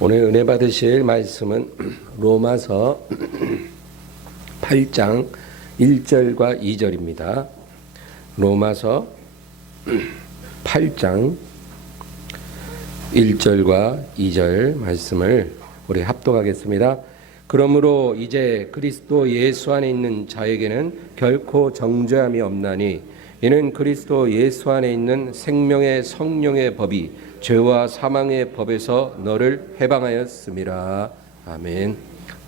오늘 은혜 받으실 말씀은 로마서 8장 1절과 2절입니다. 로마서 8장 1절과 2절 말씀을 우리 합독하겠습니다. 그러므로 이제 그리스도 예수 안에 있는 자에게는 결코 정죄함이 없나니 이는 그리스도 예수 안에 있는 생명의 성령의 법이 죄와 사망의 법에서 너를 해방하였음이라. 아멘.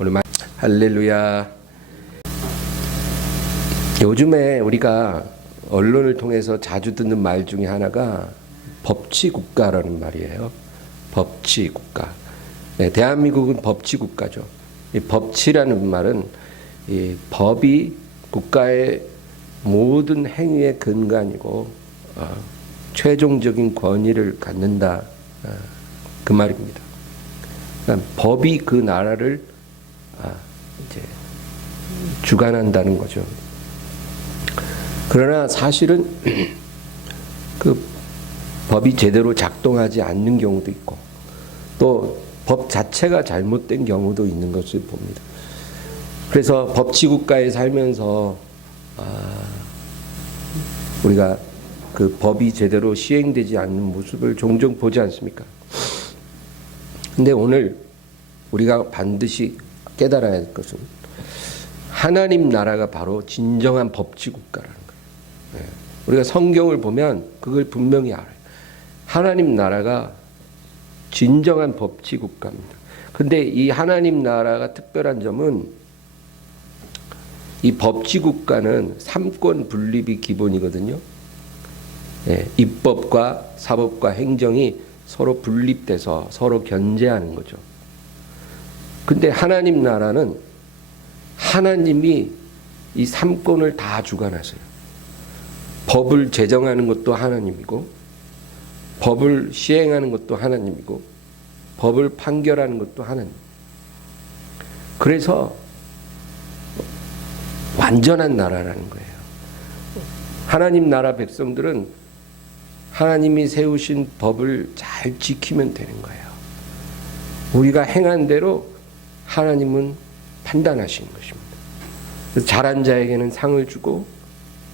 오늘 할렐루야. 요즘에 우리가 언론을 통해서 자주 듣는 말 중에 하나가 법치국가라는 말이에요. 법치국가. 네, 대한민국은 법치국가죠. 이 법치라는 말은 이 법이 국가의 모든 행위의 근간이고 최종적인 권위를 갖는다, 그 말입니다. 그러니까 법이 그 나라를 이제 주관한다는 거죠. 그러나 사실은 그 법이 제대로 작동하지 않는 경우도 있고 또 법 자체가 잘못된 경우도 있는 것을 봅니다. 그래서 법치국가에 살면서 우리가 그 법이 제대로 시행되지 않는 모습을 종종 보지 않습니까? 근데 오늘 우리가 반드시 깨달아야 할 것은 하나님 나라가 바로 진정한 법치국가라는 거예요. 우리가 성경을 보면 그걸 분명히 알아요. 하나님 나라가 진정한 법치국가입니다. 근데 이 하나님 나라가 특별한 점은 이 법치국가는 삼권 분립이 기본이거든요. 입법과 사법과 행정이 서로 분립돼서 서로 견제하는 거죠. 근데 하나님 나라는 하나님이 이 삼권을 다 주관하세요. 법을 제정하는 것도 하나님이고 법을 시행하는 것도 하나님이고 법을 판결하는 것도 하나님. 그래서 완전한 나라라는 거예요. 하나님 나라 백성들은 하나님이 세우신 법을 잘 지키면 되는 거예요. 우리가 행한 대로 하나님은 판단하시는 것입니다. 잘한 자에게는 상을 주고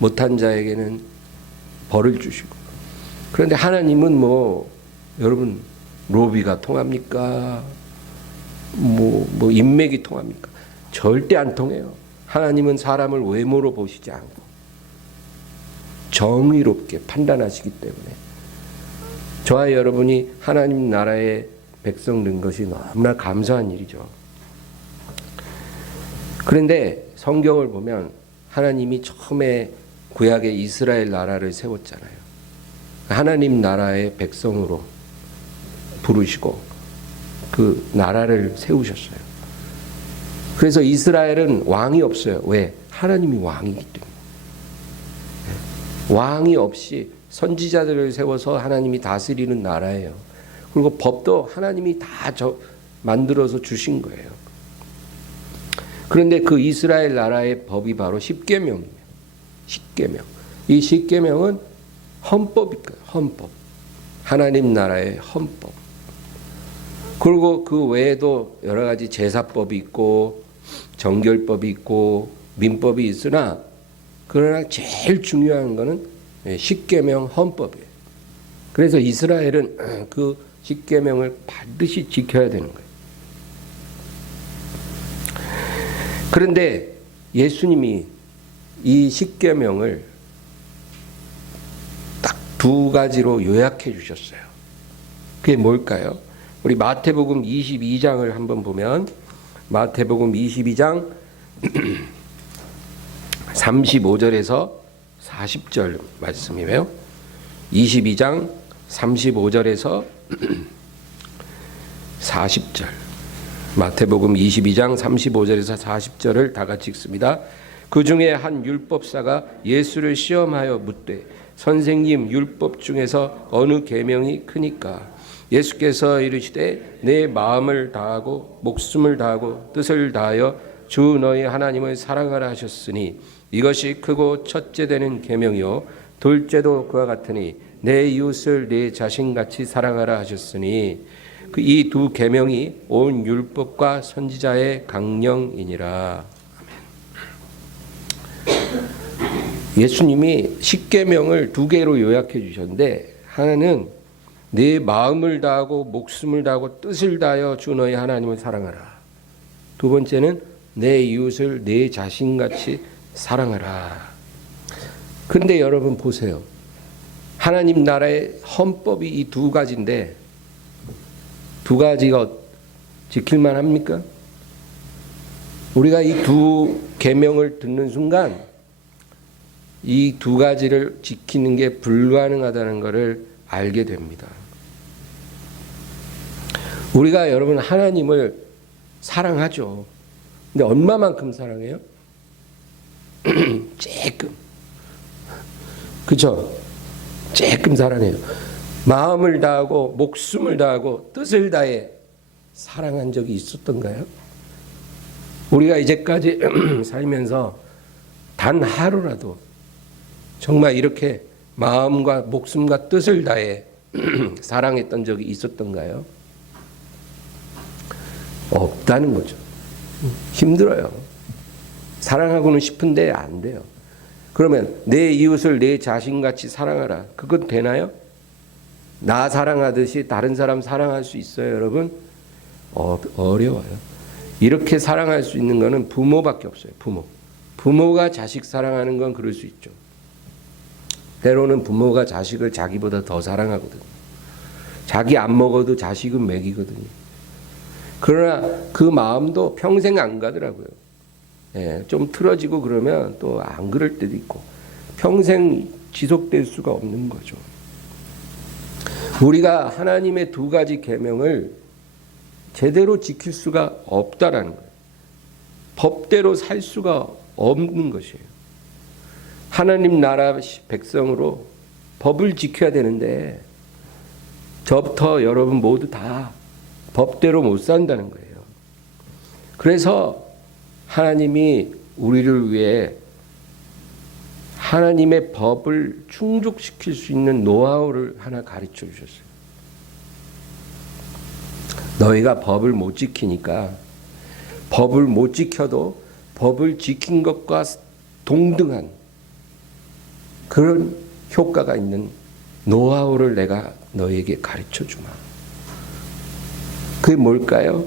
못한 자에게는 벌을 주시고. 그런데 하나님은 여러분 로비가 통합니까? 인맥이 통합니까? 절대 안 통해요. 하나님은 사람을 외모로 보시지 않고 정의롭게 판단하시기 때문에 저와 여러분이 하나님 나라의 백성 된 것이 너무나 감사한 일이죠. 그런데 성경을 보면 하나님이 처음에 구약의 이스라엘 나라를 세웠잖아요. 하나님 나라의 백성으로 부르시고 그 나라를 세우셨어요. 그래서 이스라엘은 왕이 없어요. 왜? 하나님이 왕이기 때문에. 왕이 없이 선지자들을 세워서 하나님이 다스리는 나라예요. 그리고 법도 하나님이 다 만들어서 주신 거예요. 그런데 그 이스라엘 나라의 법이 바로 십계명이에요. 십계명. 이 십계명은 헌법일 거예요. 헌법. 하나님 나라의 헌법. 그리고 그 외에도 여러 가지 제사법이 있고 정결법이 있고 민법이 있으나 그러나 제일 중요한 것은 십계명 헌법이에요. 그래서 이스라엘은 그 십계명을 반드시 지켜야 되는 거예요. 그런데 예수님이 이 십계명을 딱 두 가지로 요약해 주셨어요. 그게 뭘까요? 우리 마태복음 22장을 한번 보면 마태복음 22장 35절에서 40절 말씀이에요. 22장 35절에서 40절. 마태복음 22장 35절에서 40절을 다 같이 읽습니다. 그 중에 한 율법사가 예수를 시험하여 묻되 선생님, 율법 중에서 어느 계명이 크니까? 예수께서 이르시되 내 마음을 다하고 목숨을 다하고 뜻을 다하여 주 너희 하나님을 사랑하라 하셨으니 이것이 크고 첫째 되는 계명이요 둘째도 그와 같으니 내 이웃을 내 자신같이 사랑하라 하셨으니 이 두 계명이 온 율법과 선지자의 강령이니라. 예수님이 십계명을 두 개로 요약해 주셨는데, 하나는 내 마음을 다하고 목숨을 다하고 뜻을 다하여 주 너희 하나님을 사랑하라. 두 번째는 내 이웃을 내 자신같이 사랑하라. 근데 여러분 보세요. 하나님 나라의 헌법이 이 두 가지인데, 두 가지가 지킬만 합니까? 우리가 이 두 계명을 듣는 순간 이 두 가지를 지키는 게 불가능하다는 것을 알게 됩니다. 우리가 여러분 하나님을 사랑하죠. 근데 얼마만큼 사랑해요? 조금. 그렇죠? 조금 사랑해요. 마음을 다하고 목숨을 다하고 뜻을 다해 사랑한 적이 있었던가요? 우리가 이제까지 살면서 단 하루라도 정말 이렇게 마음과 목숨과 뜻을 다해 사랑했던 적이 있었던가요? 없다는 거죠. 힘들어요. 사랑하고는 싶은데 안 돼요. 그러면 내 이웃을 내 자신같이 사랑하라. 그건 되나요? 나 사랑하듯이 다른 사람 사랑할 수 있어요, 여러분? 어려워요. 이렇게 사랑할 수 있는 거는 부모밖에 없어요. 부모가 자식 사랑하는 건 그럴 수 있죠. 때로는 부모가 자식을 자기보다 더 사랑하거든요. 자기 안 먹어도 자식은 먹이거든요. 그러나 그 마음도 평생 안 가더라고요. 예, 좀 틀어지고 그러면 또 안 그럴 때도 있고 평생 지속될 수가 없는 거죠. 우리가 하나님의 두 가지 계명을 제대로 지킬 수가 없다라는 거예요. 법대로 살 수가 없는 것이에요. 하나님 나라 백성으로 법을 지켜야 되는데 저부터 여러분 모두 다 법대로 못 산다는 거예요. 그래서 하나님이 우리를 위해 하나님의 법을 충족시킬 수 있는 노하우를 하나 가르쳐 주셨어요. 너희가 법을 못 지키니까 법을 못 지켜도 법을 지킨 것과 동등한 그런 효과가 있는 노하우를 내가 너희에게 가르쳐 주마. 그게 뭘까요?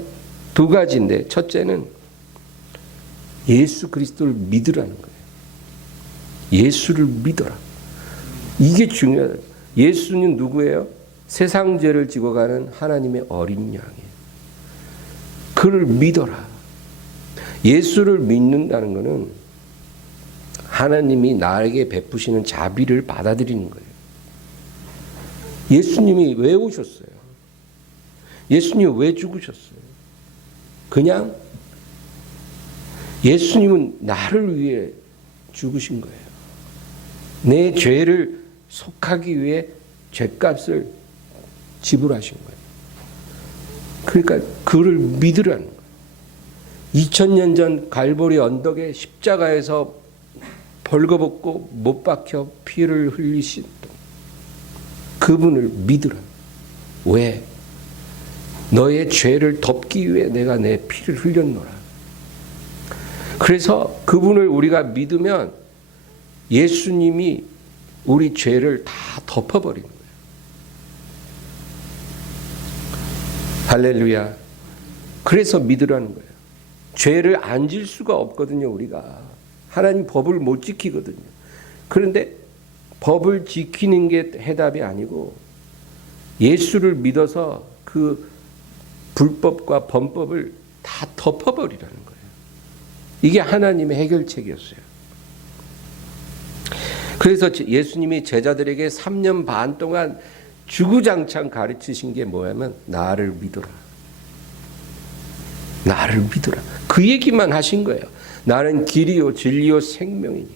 두 가지인데 첫째는 예수 그리스도를 믿으라는 거예요. 예수를 믿어라. 이게 중요해요. 예수는 누구예요? 세상 죄를 지고 가는 하나님의 어린 양이에요. 그를 믿어라. 예수를 믿는다는 것은 하나님이 나에게 베푸시는 자비를 받아들이는 거예요. 예수님이 왜 오셨어요? 예수님이 왜 죽으셨어요? 그냥 예수님은 나를 위해 죽으신 거예요. 내 죄를 속하기 위해 죄값을 지불하신 거예요. 그러니까 그를 믿으라는 거예요. 2000년 전 갈보리 언덕에 십자가에서 벌거벗고 못 박혀 피를 흘리신 그분을 믿으라. 왜? 너의 죄를 덮기 위해 내가 내 피를 흘렸노라. 그래서 그분을 우리가 믿으면 예수님이 우리 죄를 다 덮어버리는 거예요. 할렐루야. 그래서 믿으라는 거예요. 죄를 안 질 수가 없거든요, 우리가. 하나님 법을 못 지키거든요. 그런데 법을 지키는 게 해답이 아니고 예수를 믿어서 그 불법과 범법을 다 덮어버리라는 거예요. 이게 하나님의 해결책이었어요. 그래서 예수님이 제자들에게 3년 반 동안 주구장창 가르치신 게 뭐냐면 나를 믿어라. 나를 믿어라. 그 얘기만 하신 거예요. 나는 길이요 진리요 생명이니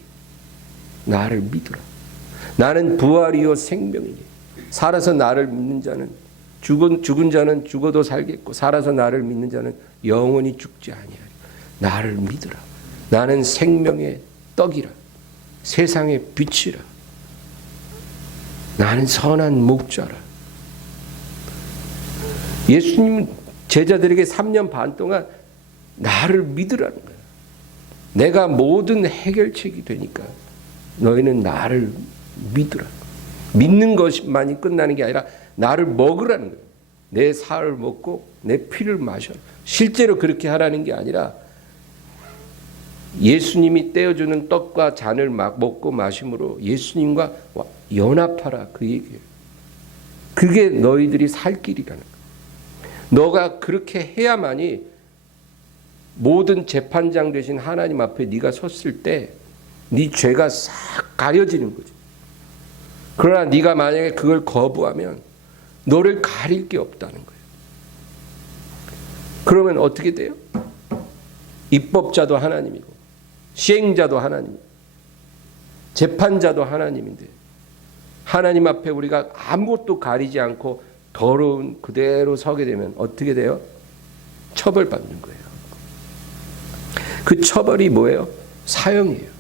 나를 믿어라. 나는 부활이요 생명이니 살아서 나를 믿는 자는 죽은 자는 죽어도 살겠고 살아서 나를 믿는 자는 영원히 죽지 아니하리. 나를 믿어라. 나는 생명의 떡이라. 세상의 빛이라. 나는 선한 목자라. 예수님 제자들에게 3년 반 동안 나를 믿으라는 거예요. 내가 모든 해결책이 되니까 너희는 나를 믿으라. 믿는 것만이 끝나는 게 아니라 나를 먹으라는 거예요. 내 살을 먹고 내 피를 마셔. 실제로 그렇게 하라는 게 아니라 예수님이 떼어주는 떡과 잔을 막 먹고 마심으로 예수님과 연합하라, 그 얘기예요. 그게 너희들이 살 길이라는 거예요. 너가 그렇게 해야만이 모든 재판장 되신 하나님 앞에 네가 섰을 때 네 죄가 싹 가려지는 거지. 그러나 네가 만약에 그걸 거부하면 너를 가릴 게 없다는 거예요. 그러면 어떻게 돼요? 입법자도 하나님이고 시행자도 하나님이고 재판자도 하나님인데 하나님 앞에 우리가 아무것도 가리지 않고 더러운 그대로 서게 되면 어떻게 돼요? 처벌받는 거예요. 그 처벌이 뭐예요? 사형이에요.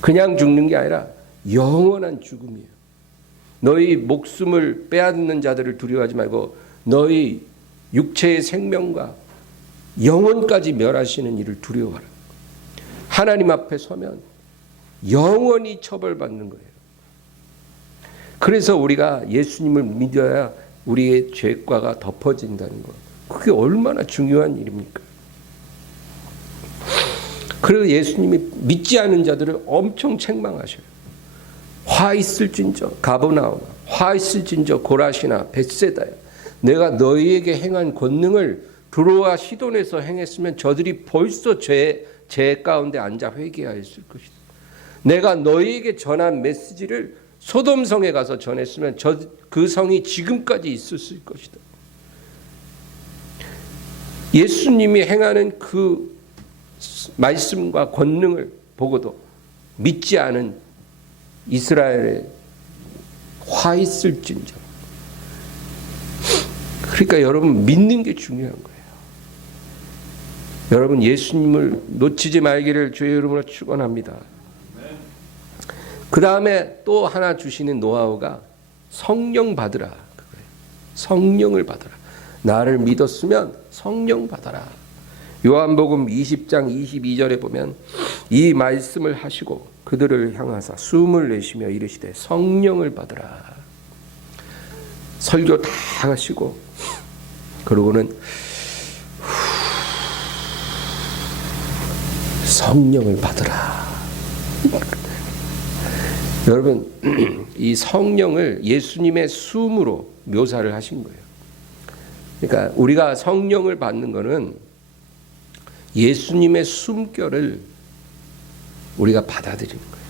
그냥 죽는 게 아니라 영원한 죽음이에요. 너희 목숨을 빼앗는 자들을 두려워하지 말고 너희 육체의 생명과 영혼까지 멸하시는 이를 두려워하라. 하나님 앞에 서면 영원히 처벌받는 거예요. 그래서 우리가 예수님을 믿어야 우리의 죄과가 덮어진다는 것. 그게 얼마나 중요한 일입니까? 그리고 예수님이 믿지 않은 자들을 엄청 책망하셔요. 화 있을진저 가버나움, 화 있을진저 고라시나 벳세다야. 내가 너희에게 행한 권능을 두로와 시돈에서 행했으면 저들이 벌써 죄 가운데 앉아 회개하였을 것이다. 내가 너희에게 전한 메시지를 소돔성에 가서 전했으면 그 성이 지금까지 있었을 것이다. 예수님이 행하는 그 말씀과 권능을 보고도 믿지 않은 이스라엘에 화 있을진저. 그러니까 여러분 믿는 게 중요한 거예요. 여러분 예수님을 놓치지 말기를 주의 이름으로 축원합니다. 그 다음에 또 하나 주시는 노하우가 성령 받으라. 그거예요. 성령을 받아라. 나를 믿었으면 성령 받아라. 요한복음 20장 22절에 보면 이 말씀을 하시고 그들을 향하사 숨을 내쉬며 이르시되 성령을 받으라. 설교 다 하시고 그러고는 성령을 받으라. 여러분 이 성령을 예수님의 숨으로 묘사를 하신 거예요. 그러니까 우리가 성령을 받는 것은 예수님의 숨결을 우리가 받아들이는 거예요.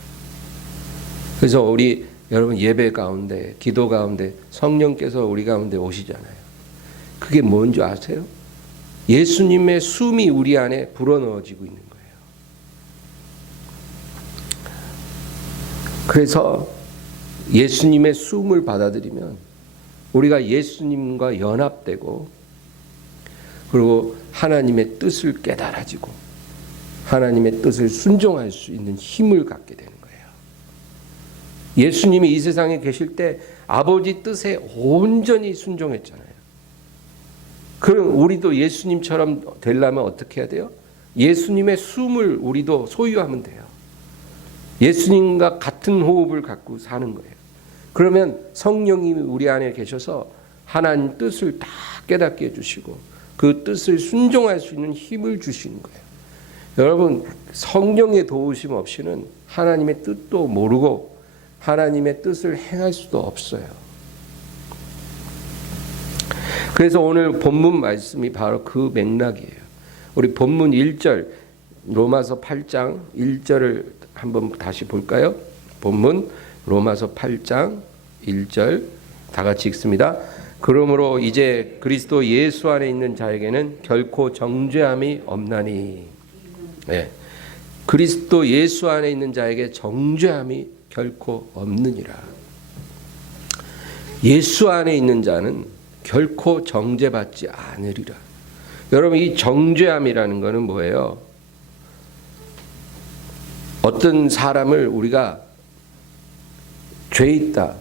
그래서 우리 여러분 예배 가운데 기도 가운데 성령께서 우리 가운데 오시잖아요. 그게 뭔지 아세요? 예수님의 숨이 우리 안에 불어넣어지고 있는 거예요. 그래서 예수님의 숨을 받아들이면 우리가 예수님과 연합되고 그리고 하나님의 뜻을 깨달아지고 하나님의 뜻을 순종할 수 있는 힘을 갖게 되는 거예요. 예수님이 이 세상에 계실 때 아버지 뜻에 온전히 순종했잖아요. 그럼 우리도 예수님처럼 되려면 어떻게 해야 돼요? 예수님의 숨을 우리도 소유하면 돼요. 예수님과 같은 호흡을 갖고 사는 거예요. 그러면 성령님이 우리 안에 계셔서 하나님 뜻을 다 깨닫게 해주시고 그 뜻을 순종할 수 있는 힘을 주시는 거예요. 여러분 성령의 도우심 없이는 하나님의 뜻도 모르고 하나님의 뜻을 행할 수도 없어요. 그래서 오늘 본문 말씀이 바로 그 맥락이에요. 우리 본문 1절 로마서 8장 1절을 한번 다시 볼까요? 본문 로마서 8장 1절 다 같이 읽습니다. 그러므로 이제 그리스도 예수 안에 있는 자에게는 결코 정죄함이 없나니. 네. 그리스도 예수 안에 있는 자에게 정죄함이 결코 없느니라. 예수 안에 있는 자는 결코 정죄받지 않으리라. 여러분 이 정죄함이라는 것은 뭐예요? 어떤 사람을 우리가 죄 있다,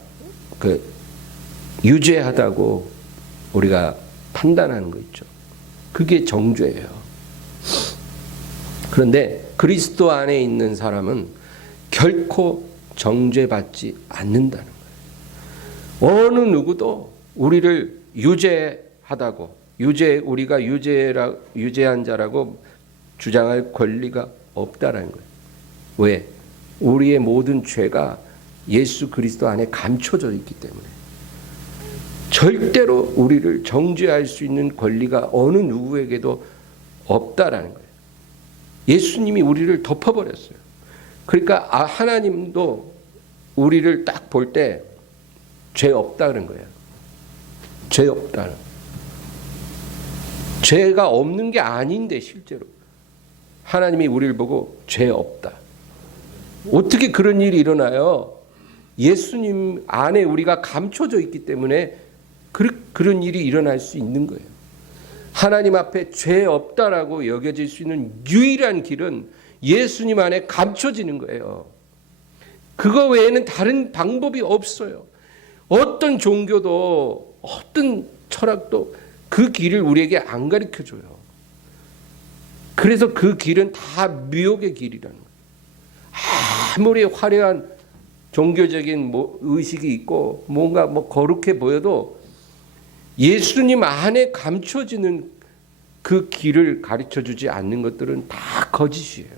유죄하다고 우리가 판단하는 거 있죠. 그게 정죄예요. 그런데 그리스도 안에 있는 사람은 결코 정죄받지 않는다는 거예요. 어느 누구도 우리를 유죄하다고 우리가 유죄한 자라고 주장할 권리가 없다라는 거예요. 왜? 우리의 모든 죄가 예수 그리스도 안에 감춰져 있기 때문에 절대로 우리를 정죄할 수 있는 권리가 어느 누구에게도 없다라는 거예요. 예수님이 우리를 덮어버렸어요. 그러니까 하나님도 우리를 딱 볼 때 죄 없다는 거예요. 죄 없다는. 죄가 없는 게 아닌데 실제로 하나님이 우리를 보고 죄 없다. 어떻게 그런 일이 일어나요? 예수님 안에 우리가 감춰져 있기 때문에 그런 일이 일어날 수 있는 거예요. 하나님 앞에 죄 없다라고 여겨질 수 있는 유일한 길은 예수님 안에 감춰지는 거예요. 그거 외에는 다른 방법이 없어요. 어떤 종교도 어떤 철학도 그 길을 우리에게 안 가르쳐줘요. 그래서 그 길은 다 미혹의 길이라는 거예요. 아무리 화려한 종교적인 의식이 있고 뭔가 거룩해 보여도 예수님 안에 감춰지는 그 길을 가르쳐주지 않는 것들은 다 거짓이에요.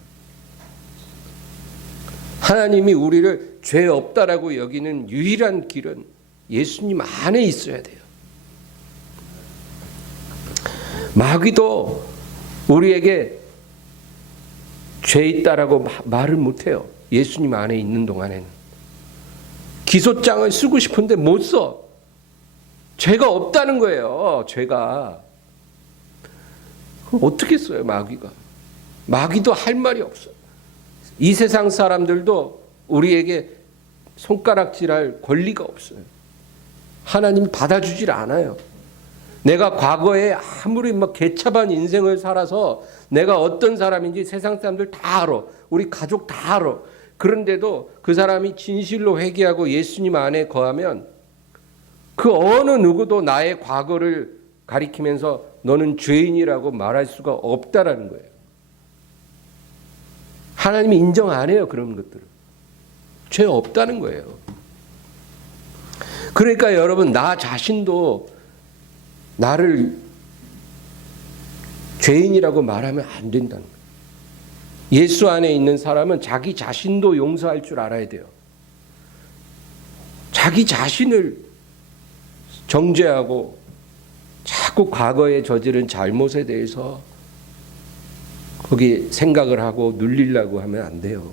하나님이 우리를 죄 없다라고 여기는 유일한 길은 예수님 안에 있어야 돼요. 마귀도 우리에게 죄 있다라고 말을 못해요. 예수님 안에 있는 동안에는. 기소장을 쓰고 싶은데 못 써. 죄가 없다는 거예요. 죄가. 그럼 어떻게 써요, 마귀가? 마귀도 할 말이 없어요. 이 세상 사람들도 우리에게 손가락질할 권리가 없어요. 하나님이 받아주질 않아요. 내가 과거에 아무리 개차반 인생을 살아서 내가 어떤 사람인지 세상 사람들 다 알아. 우리 가족 다 알아. 그런데도 그 사람이 진실로 회개하고 예수님 안에 거하면 그 어느 누구도 나의 과거를 가리키면서 너는 죄인이라고 말할 수가 없다라는 거예요. 하나님이 인정 안 해요. 그런 것들을. 죄 없다는 거예요. 그러니까 여러분, 나 자신도 나를 죄인이라고 말하면 안 된다는 거예요. 예수 안에 있는 사람은 자기 자신도 용서할 줄 알아야 돼요. 자기 자신을 정죄하고 자꾸 과거에 저지른 잘못에 대해서 거기 생각을 하고 눌리려고 하면 안 돼요.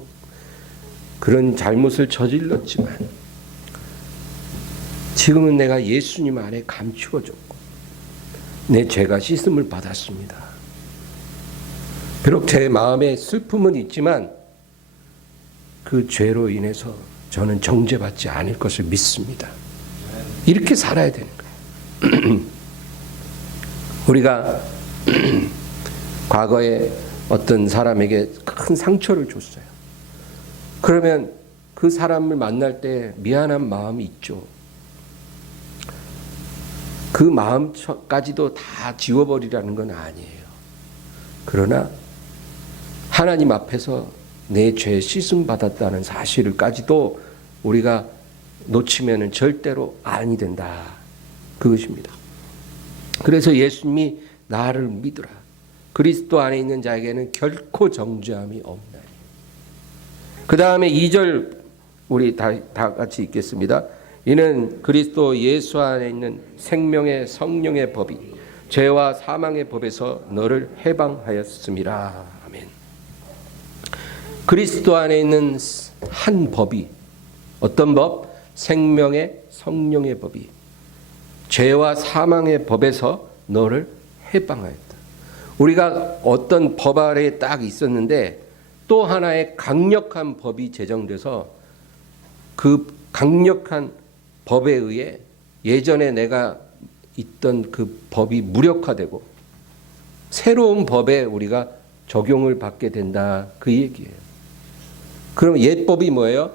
그런 잘못을 저질렀지만 지금은 내가 예수님 안에 감추어졌고 내 죄가 씻음을 받았습니다. 비록 제 마음에 슬픔은 있지만 그 죄로 인해서 저는 정죄받지 않을 것을 믿습니다. 이렇게 살아야 되는 거예요. 우리가 과거에 어떤 사람에게 큰 상처를 줬어요. 그러면 그 사람을 만날 때 미안한 마음이 있죠. 그 마음까지도 다 지워버리라는 건 아니에요. 그러나 하나님 앞에서 내 죄 씻음 받았다는 사실을까지도 우리가 놓치면은 절대로 아니 된다. 그것입니다. 그래서 예수님이 나를 믿으라. 그리스도 안에 있는 자에게는 결코 정죄함이 없나니. 그 다음에 2절 우리 다 같이 읽겠습니다. 이는 그리스도 예수 안에 있는 생명의 성령의 법이 죄와 사망의 법에서 너를 해방하였음이라. 아멘. 그리스도 안에 있는 한 법이 어떤 법? 생명의 성령의 법이 죄와 사망의 법에서 너를 해방하였다. 우리가 어떤 법 아래에 딱 있었는데 또 하나의 강력한 법이 제정돼서 그 강력한 법에 의해 예전에 내가 있던 그 법이 무력화되고 새로운 법에 우리가 적용을 받게 된다. 그 얘기예요. 그럼 옛 법이 뭐예요?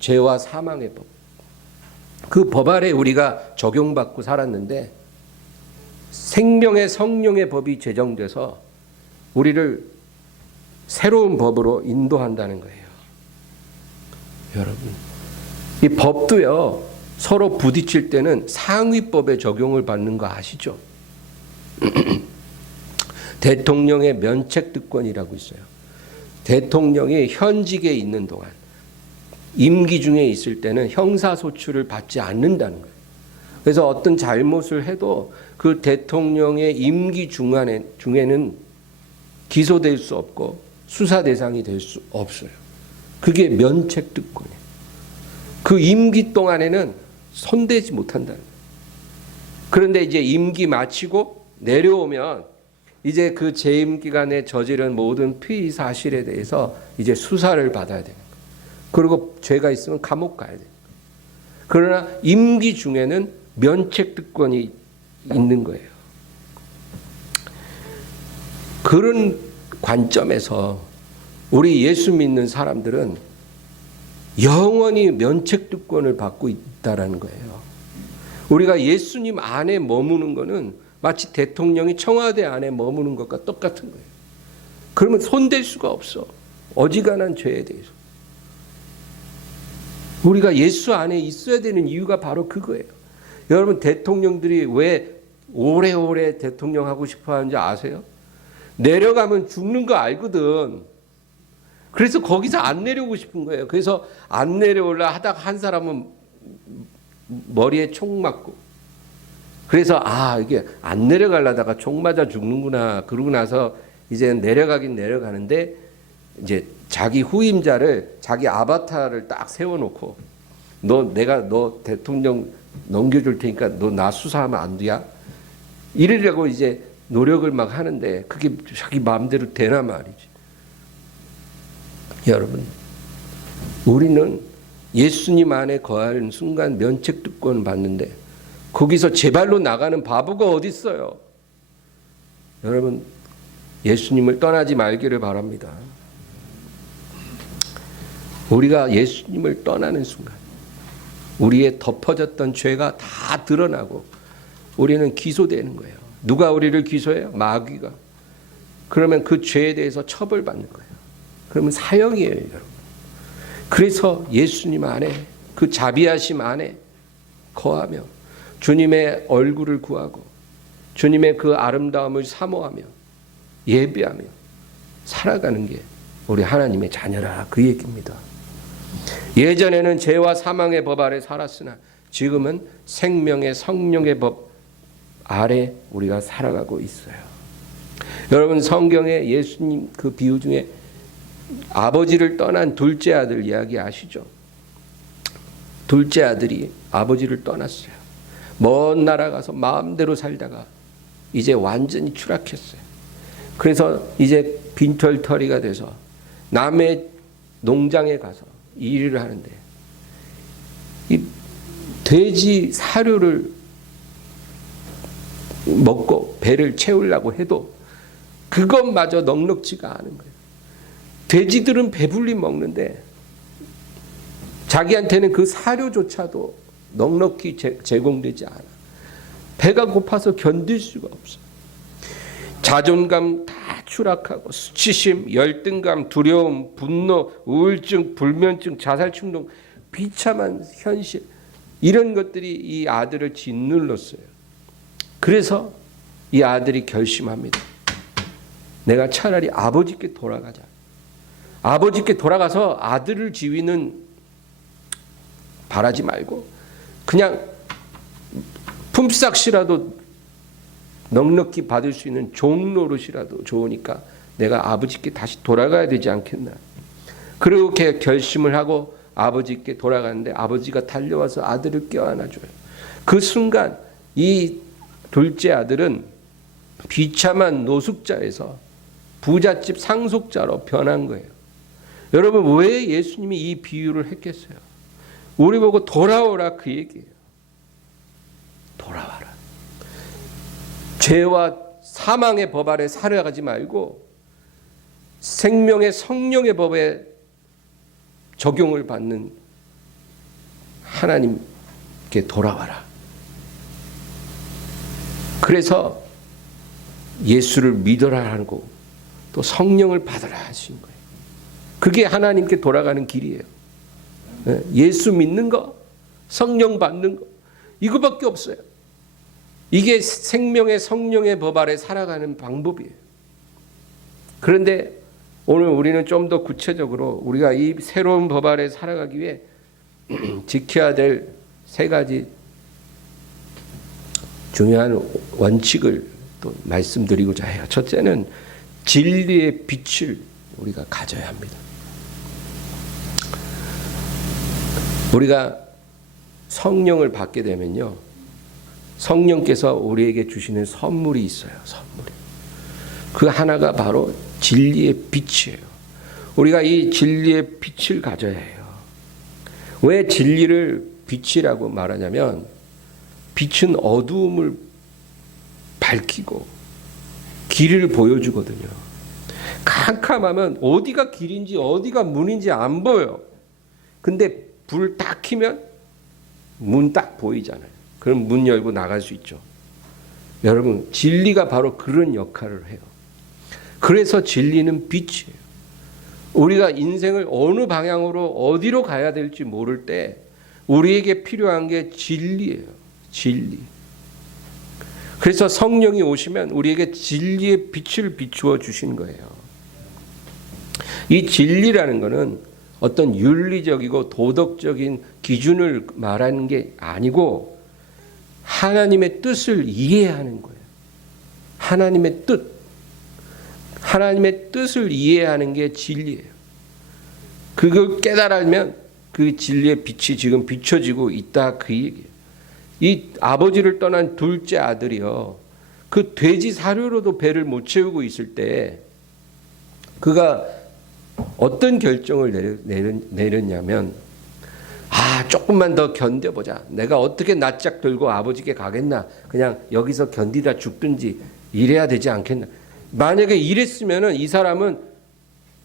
죄와 사망의 법. 그 법 아래 우리가 적용받고 살았는데 생명의 성령의 법이 제정돼서 우리를 새로운 법으로 인도한다는 거예요. 여러분, 이 법도요, 서로 부딪힐 때는 상위법에 적용을 받는 거 아시죠? 대통령의 면책특권이라고 있어요. 대통령이 현직에 있는 동안, 임기 중에 있을 때는 형사소출을 받지 않는다는 거예요. 그래서 어떤 잘못을 해도 그 대통령의 임기 중에는 기소될 수 없고 수사 대상이 될 수 없어요. 그게 면책특권이에요. 그 임기 동안에는 손대지 못한다는 거예요. 그런데 이제 임기 마치고 내려오면 이제 그 재임 기간에 저지른 모든 피의 사실에 대해서 이제 수사를 받아야 되는 거예요. 그리고 죄가 있으면 감옥 가야 돼요. 그러나 임기 중에는 면책특권이 있는 거예요. 그런 관점에서 우리 예수 믿는 사람들은 영원히 면책특권을 받고 있다라는 거예요. 우리가 예수님 안에 머무는 것은 마치 대통령이 청와대 안에 머무는 것과 똑같은 거예요. 그러면 손댈 수가 없어. 어지간한 죄에 대해서. 우리가 예수 안에 있어야 되는 이유가 바로 그거예요. 여러분, 대통령들이 왜 오래오래 대통령 하고 싶어 하는지 아세요? 내려가면 죽는 거 알거든. 그래서 거기서 안 내려오고 싶은 거예요. 그래서 안 내려올라 하다가 한 사람은 머리에 총 맞고, 그래서 이게 안 내려가려다가 총 맞아 죽는구나. 그러고 나서 이제 내려가긴 내려가는데 이제 자기 후임자를, 자기 아바타를 딱 세워놓고 내가 너 대통령 넘겨줄 테니까 너 나 수사하면 안 돼야? 이러려고 이제 노력을 막 하는데 그게 자기 마음대로 되나 말이지. 여러분, 우리는 예수님 안에 거하는 순간 면책특권을 받는데 거기서 제 발로 나가는 바보가 어디 있어요? 여러분, 예수님을 떠나지 말기를 바랍니다. 우리가 예수님을 떠나는 순간 우리의 덮어졌던 죄가 다 드러나고 우리는 기소되는 거예요. 누가 우리를 기소해요? 마귀가. 그러면 그 죄에 대해서 처벌받는 거예요. 그러면 사형이에요, 여러분. 그래서 예수님 안에, 그 자비하심 안에 거하며 주님의 얼굴을 구하고 주님의 그 아름다움을 사모하며 예배하며 살아가는 게 우리 하나님의 자녀라, 그 얘기입니다. 예전에는 죄와 사망의 법 아래 살았으나 지금은 생명의 성령의 법 아래 우리가 살아가고 있어요. 여러분, 성경에 예수님 그 비유 중에 아버지를 떠난 둘째 아들 이야기 아시죠? 둘째 아들이 아버지를 떠났어요. 먼 나라 가서 마음대로 살다가 이제 완전히 추락했어요. 그래서 이제 빈털터리가 돼서 남의 농장에 가서 일을 하는데 이 돼지 사료를 먹고 배를 채우려고 해도 그것마저 넉넉지가 않은 거예요. 돼지들은 배불리 먹는데 자기한테는 그 사료조차도 넉넉히 제공되지 않아. 배가 고파서 견딜 수가 없어. 자존감 다 추락하고 수치심, 열등감, 두려움, 분노, 우울증, 불면증, 자살충동, 비참한 현실, 이런 것들이 이 아들을 짓눌렀어요. 그래서 이 아들이 결심합니다. 내가 차라리 아버지께 돌아가자. 아버지께 돌아가서 아들을 지위는 바라지 말고 그냥 품삯이라도 넉넉히 받을 수 있는 종노릇이라도 좋으니까 내가 아버지께 다시 돌아가야 되지 않겠나. 그렇게 결심을 하고 아버지께 돌아가는데 아버지가 달려와서 아들을 껴안아줘요. 그 순간 이 둘째 아들은 비참한 노숙자에서 부잣집 상속자로 변한 거예요. 여러분, 왜 예수님이 이 비유를 했겠어요? 우리 보고 돌아오라, 그 얘기예요. 돌아와라. 죄와 사망의 법 아래 살아가지 말고 생명의 성령의 법에 적용을 받는 하나님께 돌아와라. 그래서 예수를 믿어라 하고 또 성령을 받아라 하신 거예요. 그게 하나님께 돌아가는 길이에요. 예수 믿는 거, 성령 받는 거, 이거밖에 없어요. 이게 생명의 성령의 법 아래 살아가는 방법이에요. 그런데 오늘 우리는 좀 더 구체적으로 우리가 이 새로운 법 아래 살아가기 위해 지켜야 될 세 가지 중요한 원칙을 또 말씀드리고자 해요. 첫째는 진리의 빛을 우리가 가져야 합니다. 우리가 성령을 받게 되면요, 성령께서 우리에게 주시는 선물이 있어요. 선물이. 그 하나가 바로 진리의 빛이에요. 우리가 이 진리의 빛을 가져야 해요. 왜 진리를 빛이라고 말하냐면, 빛은 어두움을 밝히고 길을 보여주거든요. 캄캄하면 어디가 길인지 어디가 문인지 안 보여. 근데 불 딱 켜면 문 딱 보이잖아요. 그럼 문 열고 나갈 수 있죠. 여러분, 진리가 바로 그런 역할을 해요. 그래서 진리는 빛이에요. 우리가 인생을 어느 방향으로 어디로 가야 될지 모를 때 우리에게 필요한 게 진리예요. 진리. 그래서 성령이 오시면 우리에게 진리의 빛을 비추어 주신 거예요. 이 진리라는 것은 어떤 윤리적이고 도덕적인 기준을 말하는 게 아니고 하나님의 뜻을 이해하는 거예요. 하나님의 뜻. 하나님의 뜻을 이해하는 게 진리예요. 그걸 깨달으면 그 진리의 빛이 지금 비춰지고 있다, 그 얘기예요. 이 아버지를 떠난 둘째 아들이요, 그 돼지 사료로도 배를 못 채우고 있을 때 그가 어떤 결정을 내렸냐면, 조금만 더 견뎌보자. 내가 어떻게 낯짝 들고 아버지께 가겠나. 그냥 여기서 견디다 죽든지 이래야 되지 않겠나. 만약에 이랬으면 이 사람은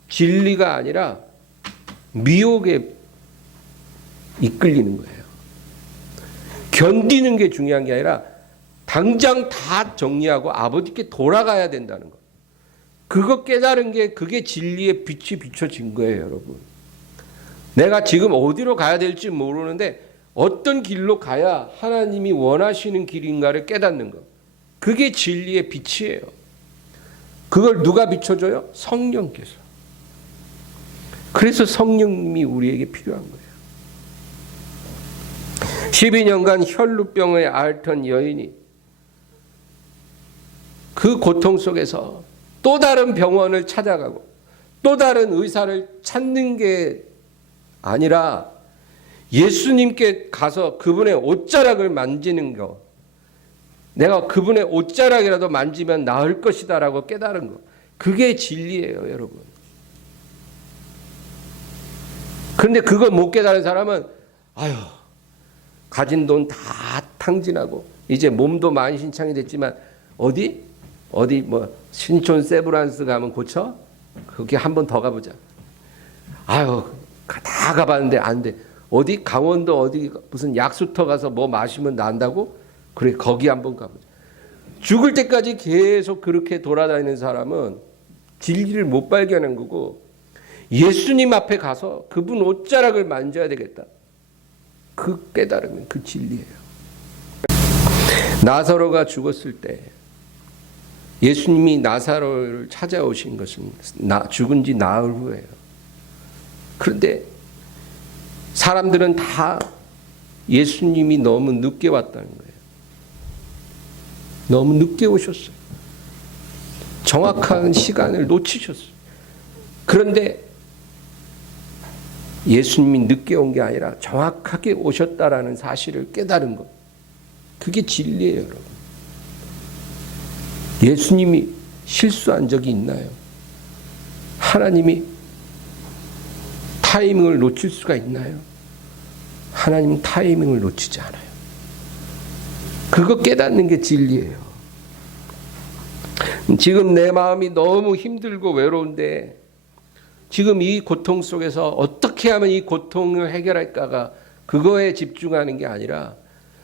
진리가 아니라 미혹에 이끌리는 거예요. 견디는 게 중요한 게 아니라 당장 다 정리하고 아버지께 돌아가야 된다는 거. 그거 깨달은 게, 그게 진리의 빛이 비춰진 거예요, 여러분. 내가 지금 어디로 가야 될지 모르는데 어떤 길로 가야 하나님이 원하시는 길인가를 깨닫는 거. 그게 진리의 빛이에요. 그걸 누가 비춰줘요? 성령께서. 그래서 성령님이 우리에게 필요한 거예요. 12년간 혈루병에 앓던 여인이 그 고통 속에서 또 다른 병원을 찾아가고 또 다른 의사를 찾는 게 아니라 예수님께 가서 그분의 옷자락을 만지는 거, 내가 그분의 옷자락이라도 만지면 나을 것이다라고 깨달은 거, 그게 진리예요, 여러분. 그런데 그걸 못 깨달은 사람은 가진 돈 다 탕진하고 이제 몸도 만신창이 됐지만 어디 뭐 신촌 세브란스 가면 고쳐? 거기 한 번 더 가보자. 다 가봤는데 안 돼. 어디 강원도 어디 무슨 약수터 가서 뭐 마시면 난다고? 그래, 거기 한번 가보자. 죽을 때까지 계속 그렇게 돌아다니는 사람은 진리를 못 발견한 거고, 예수님 앞에 가서 그분 옷자락을 만져야 되겠다. 그 깨달으면 그 진리예요. 나사로가 죽었을 때 예수님이 나사로를 찾아오신 것은 죽은 지 나흘 후예요. 그런데 사람들은 다 예수님이 너무 늦게 왔다는 거예요. 너무 늦게 오셨어요. 정확한 시간을 놓치셨어요. 그런데 예수님이 늦게 온 게 아니라 정확하게 오셨다라는 사실을 깨달은 것. 그게 진리예요, 여러분. 예수님이 실수한 적이 있나요? 하나님이 타이밍을 놓칠 수가 있나요? 하나님은 타이밍을 놓치지 않아요. 그거 깨닫는 게 진리예요. 지금 내 마음이 너무 힘들고 외로운데 지금 이 고통 속에서 어떻게 하면 이 고통을 해결할까가, 그거에 집중하는 게 아니라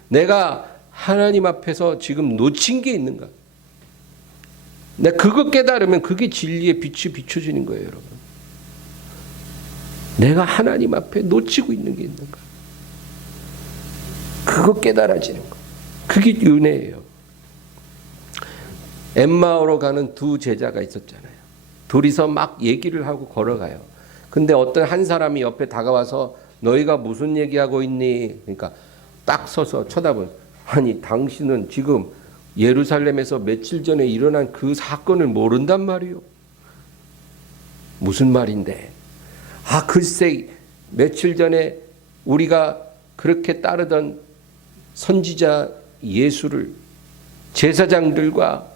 내가 하나님 앞에서 지금 놓친 게 있는가? 내가 그거 깨달으면 그게 진리의 빛이 비춰지는 거예요, 여러분. 내가 하나님 앞에 놓치고 있는 게 있는가? 그거 깨달아지는 거. 그게 은혜예요. 엠마오로 가는 두 제자가 있었잖아요. 둘이서 막 얘기를 하고 걸어가요. 근데 어떤 한 사람이 옆에 다가와서 너희가 무슨 얘기하고 있니? 그러니까 딱 서서 쳐다본, 아니 당신은 지금 예루살렘에서 며칠 전에 일어난 그 사건을 모른단 말이요. 무슨 말인데? 아 글쎄 며칠 전에 우리가 그렇게 따르던 선지자 예수를 제사장들과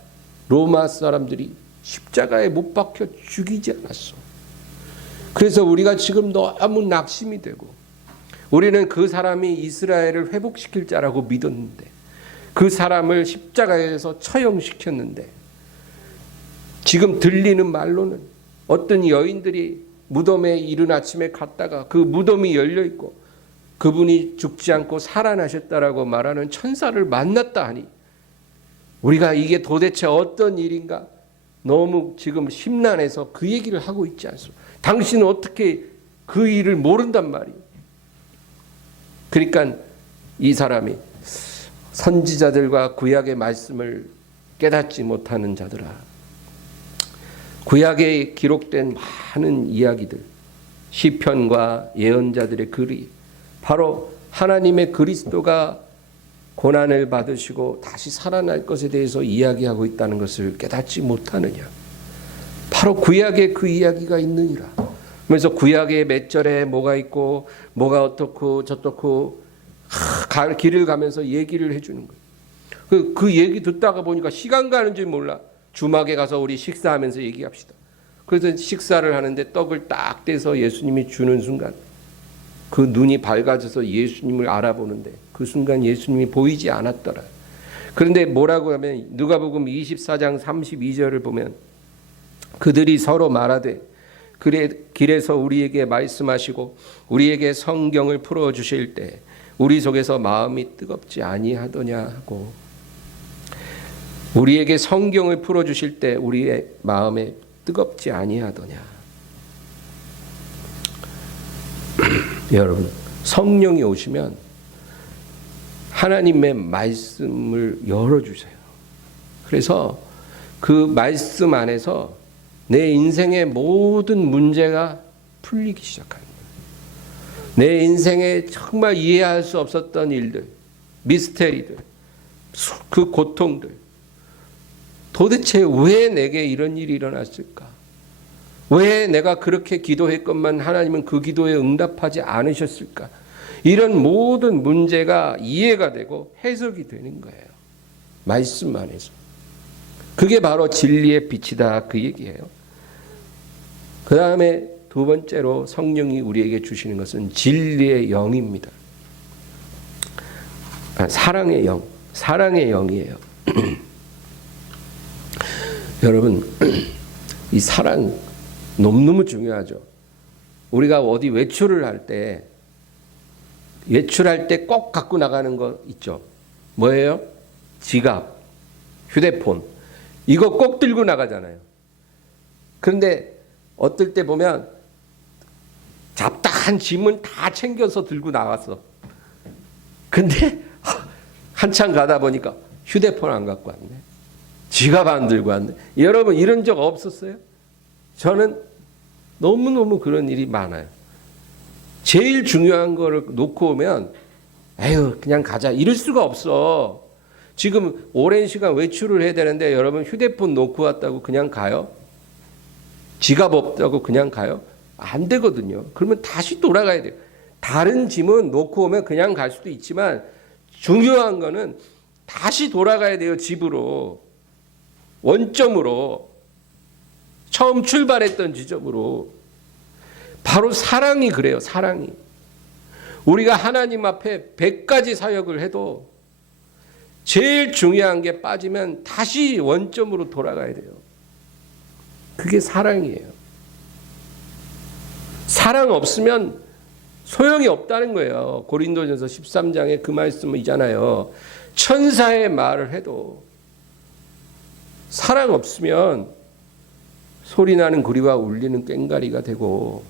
로마 사람들이 십자가에 못 박혀 죽이지 않았어. 그래서 우리가 지금 너무 낙심이 되고 우리는 그 사람이 이스라엘을 회복시킬 자라고 믿었는데 그 사람을 십자가에서 처형시켰는데 지금 들리는 말로는 어떤 여인들이 무덤에 이른 아침에 갔다가 그 무덤이 열려 있고 그분이 죽지 않고 살아나셨다라고 말하는 천사를 만났다 하니 우리가 이게 도대체 어떤 일인가 너무 지금 심란해서 그 얘기를 하고 있지 않습니까? 당신은 어떻게 그 일을 모른단 말이에요. 그러니까 이 사람이 선지자들과 구약의 말씀을 깨닫지 못하는 자들아, 구약에 기록된 많은 이야기들, 시편과 예언자들의 글이 바로 하나님의 그리스도가 고난을 받으시고 다시 살아날 것에 대해서 이야기하고 있다는 것을 깨닫지 못하느냐. 바로 구약에 그 이야기가 있느니라. 그래서 구약의 몇 절에 뭐가 있고 뭐가 어떻고 저떻고 길을 가면서 얘기를 해주는 거예요. 그 얘기 듣다가 보니까 시간 가는 줄 몰라. 주막에 가서 우리 식사하면서 얘기합시다. 그래서 식사를 하는데 떡을 딱 떼서 예수님이 주는 순간 그 눈이 밝아져서 예수님을 알아보는데 그 순간 예수님이 보이지 않았더라. 그런데 뭐라고 하면 누가복음 24장 32절을 보면 그들이 서로 말하되 길에서 우리에게 말씀하시고 우리에게 성경을 풀어주실 때 우리 속에서 마음이 뜨겁지 아니하더냐 하고, 우리에게 성경을 풀어주실 때 우리의 마음에 뜨겁지 아니하더냐. 여러분, 성령이 오시면 하나님의 말씀을 열어주세요. 그래서 그 말씀 안에서 내 인생의 모든 문제가 풀리기 시작합니다. 내 인생에 정말 이해할 수 없었던 일들, 미스테리들, 그 고통들, 도대체 왜 내게 이런 일이 일어났을까? 왜 내가 그렇게 기도했건만 하나님은 그 기도에 응답하지 않으셨을까? 이런 모든 문제가 이해가 되고 해석이 되는 거예요. 말씀 안에서. 그게 바로 진리의 빛이다, 그 얘기예요. 그 다음에 두 번째로 성령이 우리에게 주시는 것은 진리의 영입니다. 사랑의 영, 사랑의 영이에요. 여러분, 이 사랑 너무너무 중요하죠. 우리가 어디 외출을 할 때 꼭 갖고 나가는 거 있죠. 뭐예요? 지갑, 휴대폰. 이거 꼭 들고 나가잖아요. 그런데 어떨 때 보면 잡다한 짐은 다 챙겨서 들고 나갔어. 근데 한참 가다 보니까 휴대폰 안 갖고 왔네. 지갑 안 들고 왔네. 여러분 이런 적 없었어요? 저는 너무너무 그런 일이 많아요. 제일 중요한 거를 놓고 오면 에휴 그냥 가자 이럴 수가 없어. 지금 오랜 시간 외출을 해야 되는데 여러분 휴대폰 놓고 왔다고 그냥 가요? 지갑 없다고 그냥 가요? 안 되거든요. 그러면 다시 돌아가야 돼요. 다른 짐은 놓고 오면 그냥 갈 수도 있지만 중요한 거는 다시 돌아가야 돼요. 집으로. 원점으로. 처음 출발했던 지점으로. 바로 사랑이 그래요. 사랑이. 우리가 하나님 앞에 100가지 사역을 해도 제일 중요한 게 빠지면 다시 원점으로 돌아가야 돼요. 그게 사랑이에요. 사랑 없으면 소용이 없다는 거예요. 고린도전서 13장에 그 말씀이잖아요. 천사의 말을 해도 사랑 없으면 소리나는 구리와 울리는 꽹과리가 되고,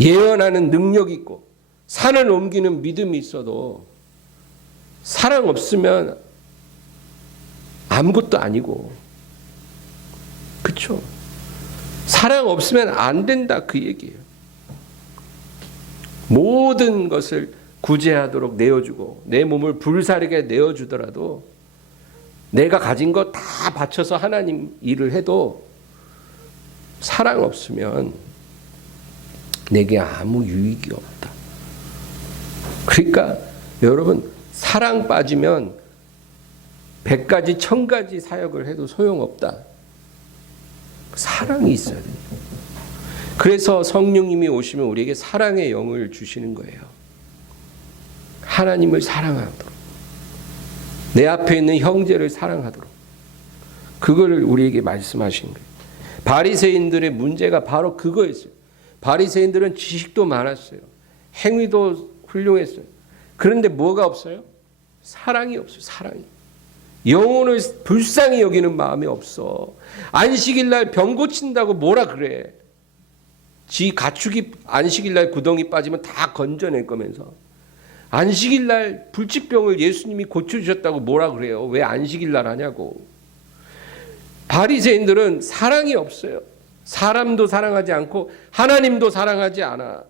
예언하는 능력 있고 산을 옮기는 믿음이 있어도 사랑 없으면 아무것도 아니고, 그렇죠? 사랑 없으면 안 된다, 그 얘기예요. 모든 것을 구제하도록 내어주고 내 몸을 불사르게 내어주더라도 내가 가진 거 다 바쳐서 하나님 일을 해도 사랑 없으면 내게 아무 유익이 없다. 그러니까 여러분, 사랑 빠지면 100가지 1000가지 사역을 해도 소용없다. 사랑이 있어야 됩니다. 그래서 성령님이 오시면 우리에게 사랑의 영을 주시는 거예요. 하나님을 사랑하도록, 내 앞에 있는 형제를 사랑하도록, 그거를 우리에게 말씀하신 거예요. 바리새인들의 문제가 바로 그거였어요. 바리새인들은 지식도 많았어요. 행위도 훌륭했어요. 그런데 뭐가 없어요? 사랑이 없어요. 사랑이. 영혼을 불쌍히 여기는 마음이 없어. 안식일 날 병 고친다고 뭐라 그래. 지 가축이 안식일 날 구덩이 빠지면 다 건져낼 거면서 안식일 날 불치병을 예수님이 고쳐주셨다고 뭐라 그래요. 왜 안식일 날 하냐고. 바리새인들은 사랑이 없어요. 사람도 사랑하지 않고 하나님도 사랑하지 않아.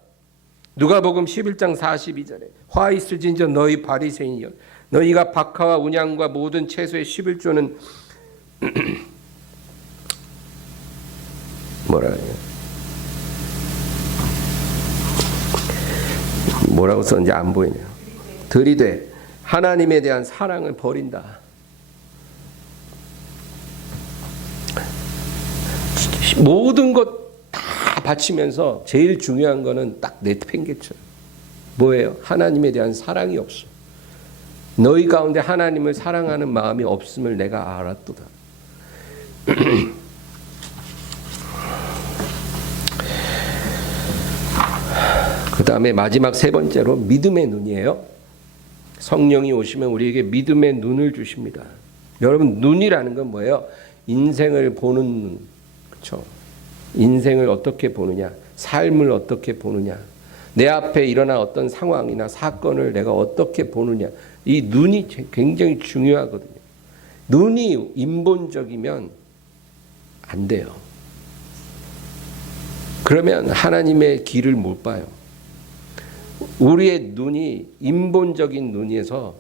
누가복음 11장 42절에 화 있을진저 너희 바리새인이여, 너희가 박하와 운양과 모든 채소의 11조는 뭐라고 썼는지 안 보이네요. 들이되 하나님에 대한 사랑을 버린다. 모든 것 다 바치면서 제일 중요한 거는 딱 내팽개쳐요. 뭐예요? 하나님에 대한 사랑이 없어. 너희 가운데 하나님을 사랑하는 마음이 없음을 내가 알았도다. 그 다음에 마지막 세 번째로 믿음의 눈이에요. 성령이 오시면 우리에게 믿음의 눈을 주십니다. 여러분, 눈이라는 건 뭐예요? 인생을 보는 눈. 그렇죠? 인생을 어떻게 보느냐, 삶을 어떻게 보느냐, 내 앞에 일어난 어떤 상황이나 사건을 내가 어떻게 보느냐, 이 눈이 굉장히 중요하거든요. 눈이 인본적이면 안 돼요. 그러면 하나님의 길을 못 봐요. 우리의 눈이 인본적인 눈에서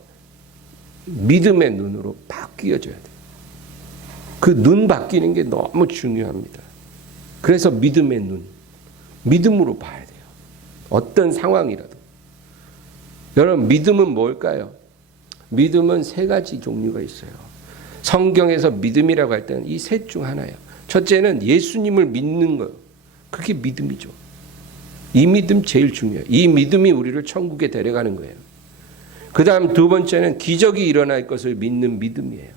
믿음의 눈으로 바뀌어져야 돼요. 그 눈 바뀌는 게 너무 중요합니다. 그래서 믿음의 눈, 믿음으로 봐야 돼요. 어떤 상황이라도. 여러분, 믿음은 뭘까요? 믿음은 세 가지 종류가 있어요. 성경에서 믿음이라고 할 때는 이 셋 중 하나예요. 첫째는 예수님을 믿는 거, 그게 믿음이죠. 이 믿음 제일 중요해요. 이 믿음이 우리를 천국에 데려가는 거예요. 그 다음 두 번째는 기적이 일어날 것을 믿는 믿음이에요.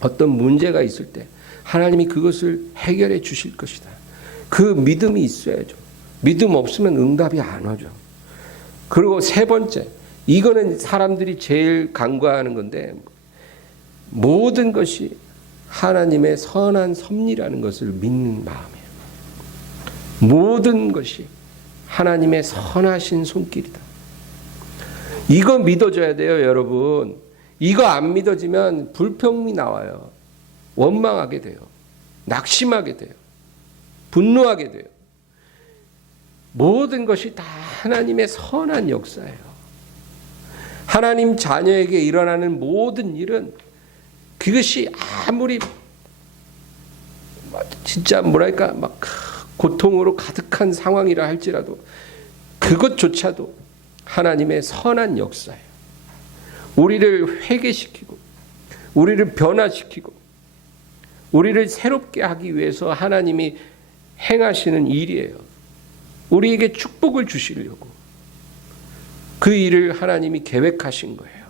어떤 문제가 있을 때 하나님이 그것을 해결해 주실 것이다. 그 믿음이 있어야죠. 믿음 없으면 응답이 안 오죠. 그리고 세 번째, 이거는 사람들이 제일 간과하는 건데, 모든 것이 하나님의 선한 섭리라는 것을 믿는 마음이에요. 모든 것이 하나님의 선하신 손길이다. 이거 믿어줘야 돼요, 여러분. 이거 안 믿어지면 불평이 나와요. 원망하게 돼요. 낙심하게 돼요. 분노하게 돼요. 모든 것이 다 하나님의 선한 역사예요. 하나님 자녀에게 일어나는 모든 일은 그것이 아무리 진짜 뭐랄까 막 고통으로 가득한 상황이라 할지라도 그것조차도 하나님의 선한 역사예요. 우리를 회개시키고 우리를 변화시키고 우리를 새롭게 하기 위해서 하나님이 행하시는 일이에요. 우리에게 축복을 주시려고 그 일을 하나님이 계획하신 거예요.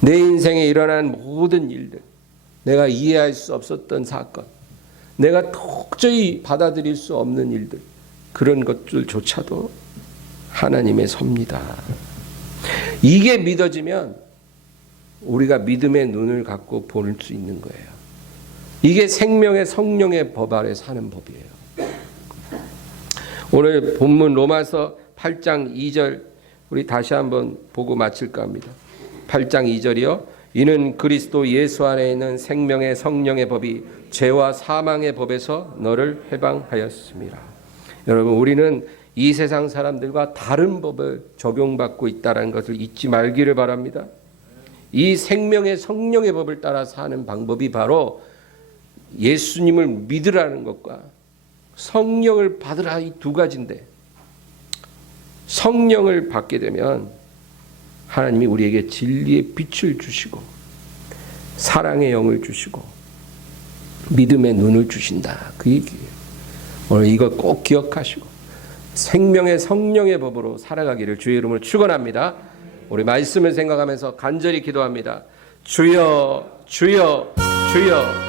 내 인생에 일어난 모든 일들, 내가 이해할 수 없었던 사건, 내가 도저히 받아들일 수 없는 일들, 그런 것들조차도 하나님의 섭니다. 이게 믿어지면 우리가 믿음의 눈을 갖고 볼 수 있는 거예요. 이게 생명의 성령의 법 아래 사는 법이에요. 오늘 본문 로마서 8장 2절 우리 다시 한번 보고 마칠까 합니다. 8장 2절이요. 이는 그리스도 예수 안에 있는 생명의 성령의 법이 죄와 사망의 법에서 너를 해방하였습니다. 여러분, 우리는 이 세상 사람들과 다른 법을 적용받고 있다는 것을 잊지 말기를 바랍니다. 이 생명의 성령의 법을 따라 사는 방법이 바로 예수님을 믿으라는 것과 성령을 받으라, 이 두 가지인데, 성령을 받게 되면 하나님이 우리에게 진리의 빛을 주시고 사랑의 영을 주시고 믿음의 눈을 주신다, 그 얘기예요. 오늘 이거 꼭 기억하시고 생명의 성령의 법으로 살아가기를 주의 이름으로 축원합니다. 우리 말씀을 생각하면서 간절히 기도합니다. 주여, 주여, 주여.